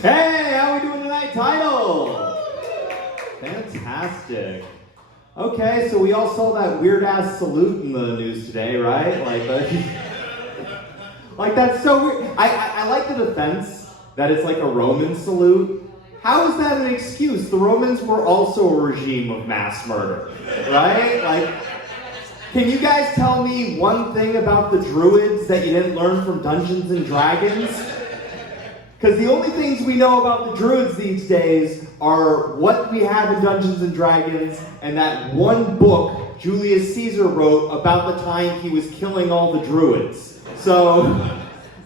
Hey, how we doing tonight? Title! Fantastic. Okay, so we all saw that weird-ass salute in the news today, right? Like that's so weird. I like the defense that it's like a Roman salute. How is that an excuse? The Romans were also a regime of mass murder, right? Like, can you guys tell me one thing about the Druids that you didn't learn from Dungeons and Dragons? Because the only things we know about the Druids these days are what we have in Dungeons and Dragons and that one book Julius Caesar wrote about the time he was killing all the Druids. So,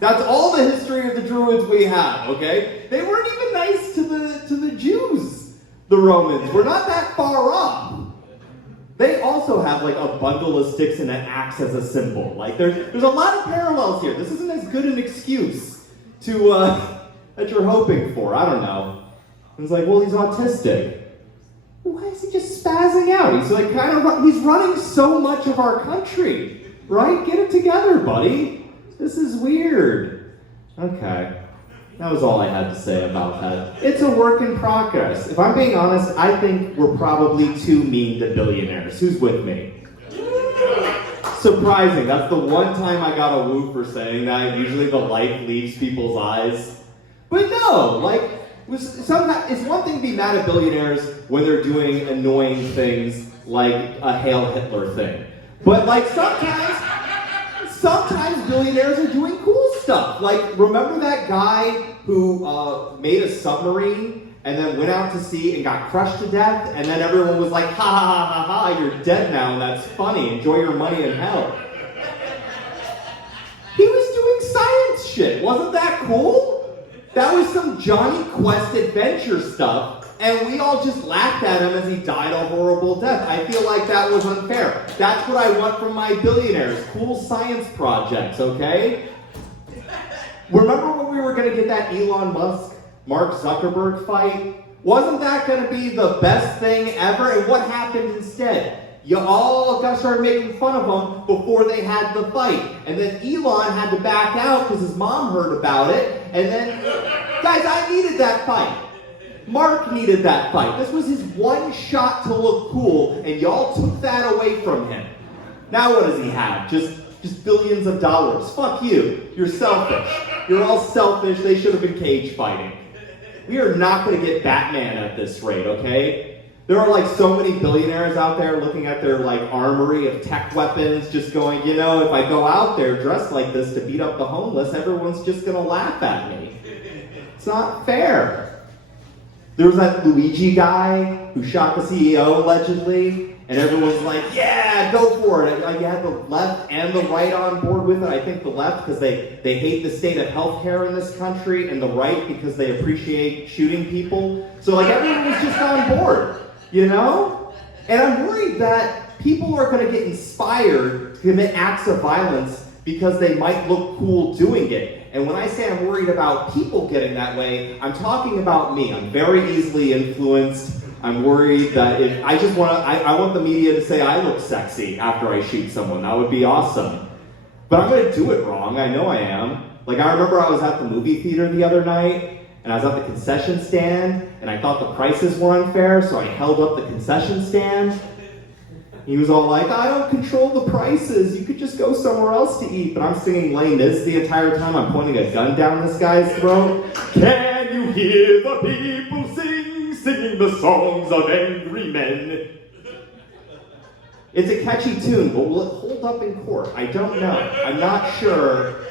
that's all the history of the Druids we have, okay? They weren't even nice to the Jews, the Romans. We're not that far off. They also have like a bundle of sticks and an axe as a symbol. Like there's a lot of parallels here. This isn't as good an excuse to that you're hoping for. I don't know. It's like, well, he's autistic. Why is he just spazzing out? He's like he's running so much of our country, right? Get it together, buddy. This is weird. Okay. That was all I had to say about that. It's a work in progress. If I'm being honest, I think we're probably too mean to billionaires. Who's with me? Surprising. That's the one time I got a woo for saying that. Usually the light leaves people's eyes. But no, like, sometimes it's one thing to be mad at billionaires when they're doing annoying things like a Hail Hitler thing. But like sometimes billionaires are doing cool stuff. Like, remember that guy who made a submarine and then went out to sea and got crushed to death? And then everyone was like, ha ha ha ha ha, you're dead now, and that's funny. Enjoy your money in hell. He was doing science shit. Wasn't that cool? That was some Johnny Quest adventure stuff, and we all just laughed at him as he died a horrible death. I feel like that was unfair. That's what I want from my billionaires. Cool science projects, okay? Remember when we were going to get that Elon Musk, Mark Zuckerberg fight? Wasn't that going to be the best thing ever? And what happened instead? You all got started making fun of him before they had the fight. And then Elon had to back out because his mom heard about it. And then, guys, I needed that fight. Mark needed that fight. This was his one shot to look cool, and y'all took that away from him. Now what does he have? Just billions of dollars. Fuck you. You're selfish. You're all selfish. They should have been cage fighting. We are not going to get Batman at this rate, okay? There are like so many billionaires out there looking at their like armory of tech weapons, just going, you know, if I go out there dressed like this to beat up the homeless, everyone's just going to laugh at me. It's not fair. There was that Luigi guy who shot the CEO allegedly, and everyone's like, yeah, go for it. Like, you had the left and the right on board with it. I think the left because they hate the state of healthcare in this country, and the right because they appreciate shooting people. So like everyone was just on board, you know? And I'm worried that people are going to get inspired to commit acts of violence because they might look cool doing it. And when I say I'm worried about people getting that way, I'm talking about me. I'm very easily influenced. I'm worried that if I just want to, I want the media to say I look sexy after I shoot someone. That would be awesome. But I'm going to do it wrong. I know I am. Like, I remember I was at the movie theater the other night, and I was at the concession stand, and I thought the prices were unfair, so I held up the concession stand. He was all like, I don't control the prices. You could just go somewhere else to eat. But I'm singing Les Mis the entire time. I'm pointing a gun down this guy's throat. Can you hear the people singing the songs of angry men? It's a catchy tune, but will it hold up in court? I don't know. I'm not sure.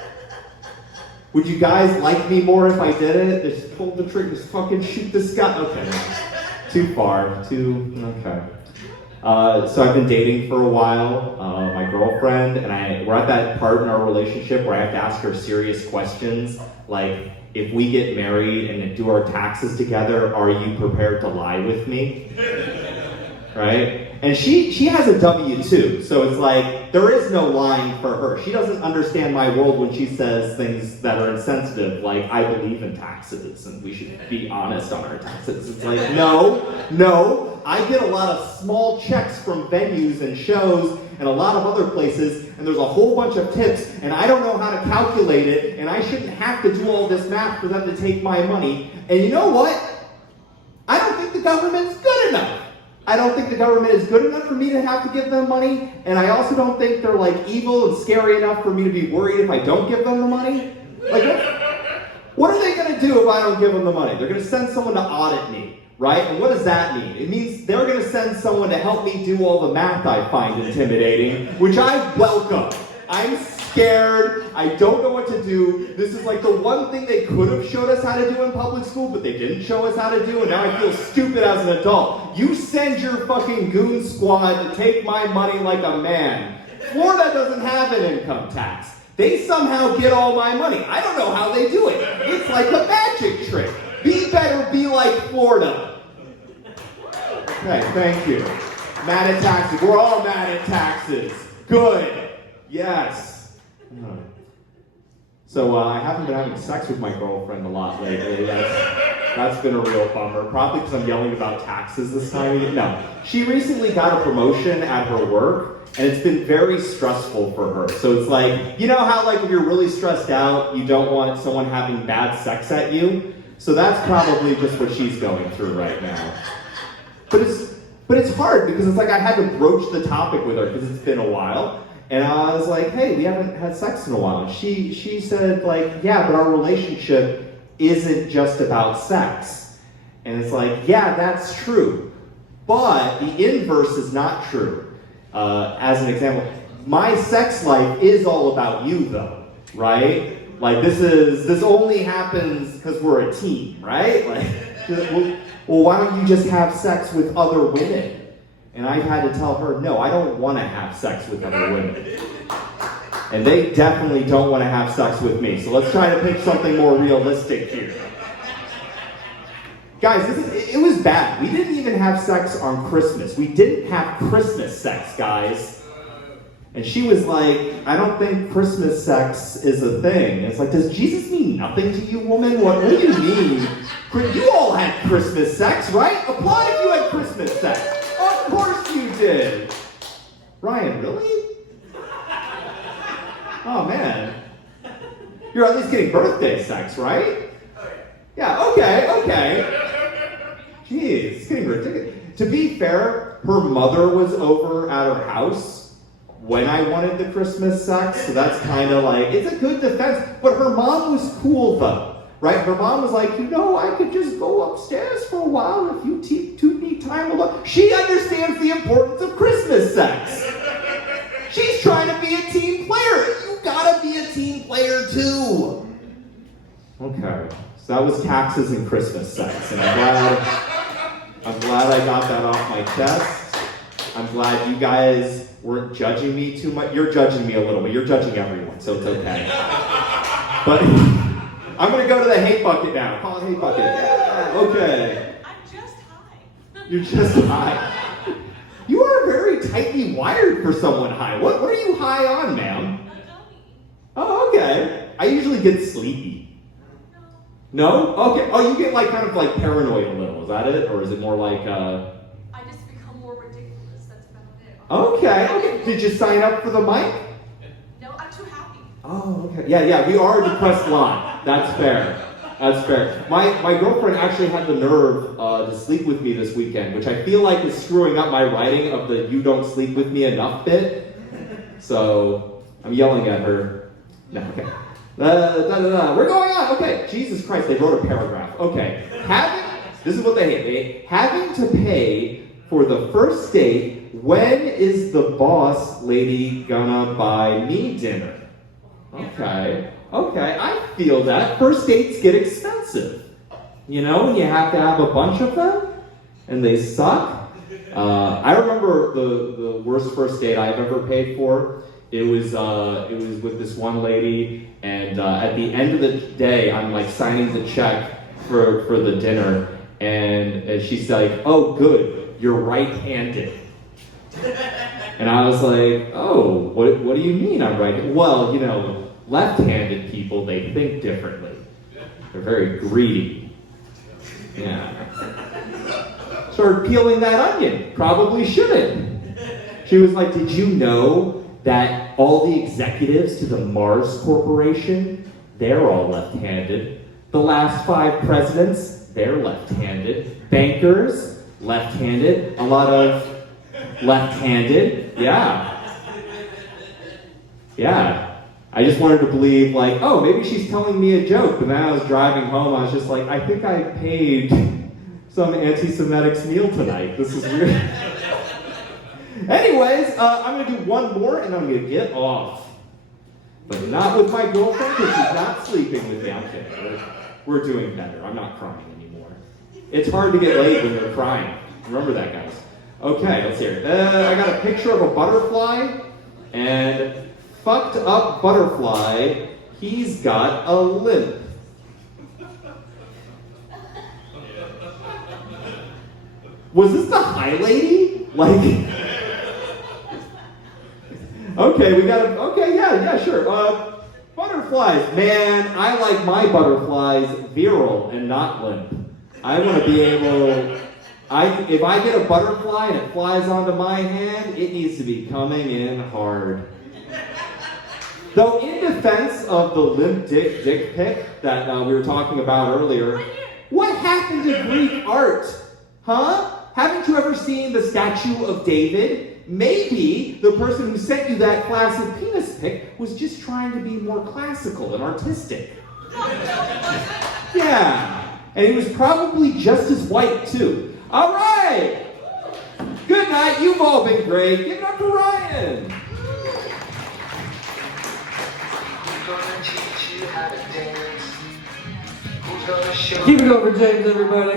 Would you guys like me more if I did it? Just pull the trigger, just fucking shoot this guy. Okay, too far. Okay. So I've been dating for a while, my girlfriend, and we're at that part in our relationship where I have to ask her serious questions, like, if we get married and do our taxes together, are you prepared to lie with me? Right? And she has a W-2, so it's like, there is no lying for her. She doesn't understand my world when she says things that are insensitive, like, I believe in taxes, and we should be honest on our taxes. It's like, no, I get a lot of small checks from venues and shows and a lot of other places, and there's a whole bunch of tips, and I don't know how to calculate it, and I shouldn't have to do all this math for them to take my money. And you know what? I don't think the government's good enough. I don't think the government is good enough for me to have to give them money, and I also don't think they're like evil and scary enough for me to be worried if I don't give them the money. Like, what are they going to do if I don't give them the money? They're going to send someone to audit me, right? And what does that mean? It means they're going to send someone to help me do all the math I find intimidating, which I welcome. I'm scared. I don't know what to do. This is like the one thing they could have showed us how to do in public school, but they didn't show us how to do, and now I feel stupid as an adult. You send your fucking goon squad to take my money like a man. Florida doesn't have an income tax. They somehow get all my money. I don't know how they do it. It's like a magic trick. Be better, be like Florida. Okay, thank you. Mad at taxes. We're all mad at taxes. Good. Yes. So I haven't been having sex with my girlfriend a lot lately. That's been a real bummer. Probably because I'm yelling about taxes this time. No. She recently got a promotion at her work, and it's been very stressful for her. So it's like, you know how like if you're really stressed out, you don't want someone having bad sex at you? So that's probably just what she's going through right now. But it's hard because it's like I had to broach the topic with her because it's been a while. And I was like, hey, we haven't had sex in a while. And she said like, yeah, but our relationship isn't just about sex. And it's like, yeah, that's true. But the inverse is not true. As an example, my sex life is all about you though, right? Like this only happens because we're a team, right? Like, well, why don't you just have sex with other women? And I've had to tell her, no, I don't want to have sex with other women. And they definitely don't want to have sex with me. So let's try to pick something more realistic here. Guys, it was bad. We didn't even have sex on Christmas. We didn't have Christmas sex, guys. And she was like, I don't think Christmas sex is a thing. And it's like, does Jesus mean nothing to you, woman? What do you mean? You all had Christmas sex, right? Applaud if you had Christmas sex. Of course you did. Ryan, really? Oh, man. You're at least getting birthday sex, right? Yeah, okay. Jeez, it's getting ridiculous. To be fair, her mother was over at her house when I wanted the Christmas sex, so that's kind of like, it's a good defense. But her mom was cool, though, right? Her mom was like, I could just go upstairs for a while if you two need time alone. She understands the importance of Christmas sex. She's trying to be a team player. You gotta be a team player, too. Okay. So that was taxes and Christmas sex, and I'm glad I got that off my chest. I'm glad you guys weren't judging me too much. You're judging me a little bit. You're judging everyone, so it's okay. But I'm going to go to the hate bucket now. Call it hate bucket. Yeah, okay. I'm just high. You're just high. You are very tightly wired for someone high. What are you high on, ma'am? A gummy. Oh, okay. I usually get sleepy. No? Okay. Oh, you get like kind of like paranoid a little. Is that it? Or is it more like I just become more ridiculous. That's about it. Okay. Did you sign up for the mic? No, I'm too happy. Oh, okay. Yeah, we are a depressed lot. That's fair. My girlfriend actually had the nerve to sleep with me this weekend, which I feel like is screwing up my writing of the you don't sleep with me enough bit. So I'm yelling at her. No, okay. We're going on. Okay. Jesus Christ, they wrote a paragraph. Okay. This is what they hate. Having to pay for the first date. When is the boss lady gonna buy me dinner? Okay. I feel that. First dates get expensive. You have to have a bunch of them, and they suck. I remember the worst first date I've ever paid for. It was with this one lady, and at the end of the day, I'm like signing the check for the dinner, and she's like, "Oh, good, you're right-handed." And I was like, "Oh, what do you mean I'm right?" Well, left-handed people, they think differently. They're very greedy. Yeah. Started peeling that onion. Probably shouldn't. She was like, "Did you know that all the executives to the Mars Corporation, they're all left-handed. The last 5 presidents, they're left-handed. Bankers, left-handed. A lot of left-handed. Yeah. I just wanted to believe, like, oh, maybe she's telling me a joke. But then I was driving home, I was just like, I think I paid some anti-Semitic's meal tonight. This is weird. Anyways, I'm going to do one more, and I'm going to get off. But not with my girlfriend, because she's not sleeping with me. I'm kidding. We're doing better. I'm not crying anymore. It's hard to get laid when you're crying. Remember that, guys. Okay, let's hear it. I got a picture of a butterfly, and fucked up butterfly, he's got a limp. Was this the high lady? Like, okay, we got okay, yeah, sure. Butterflies, man, I like my butterflies virile and not limp. I want to be able, if I get a butterfly and it flies onto my hand, it needs to be coming in hard. Though in defense of the limp dick pic that we were talking about earlier, what happened to Greek art? Huh? Haven't you ever seen the statue of David? Maybe the person who sent you that flaccid penis pic was just trying to be more classical and artistic. Yeah. And he was probably just as white, too. All right. Good night. You've all been great. Give it up for Ryan. Keep it over, James, everybody.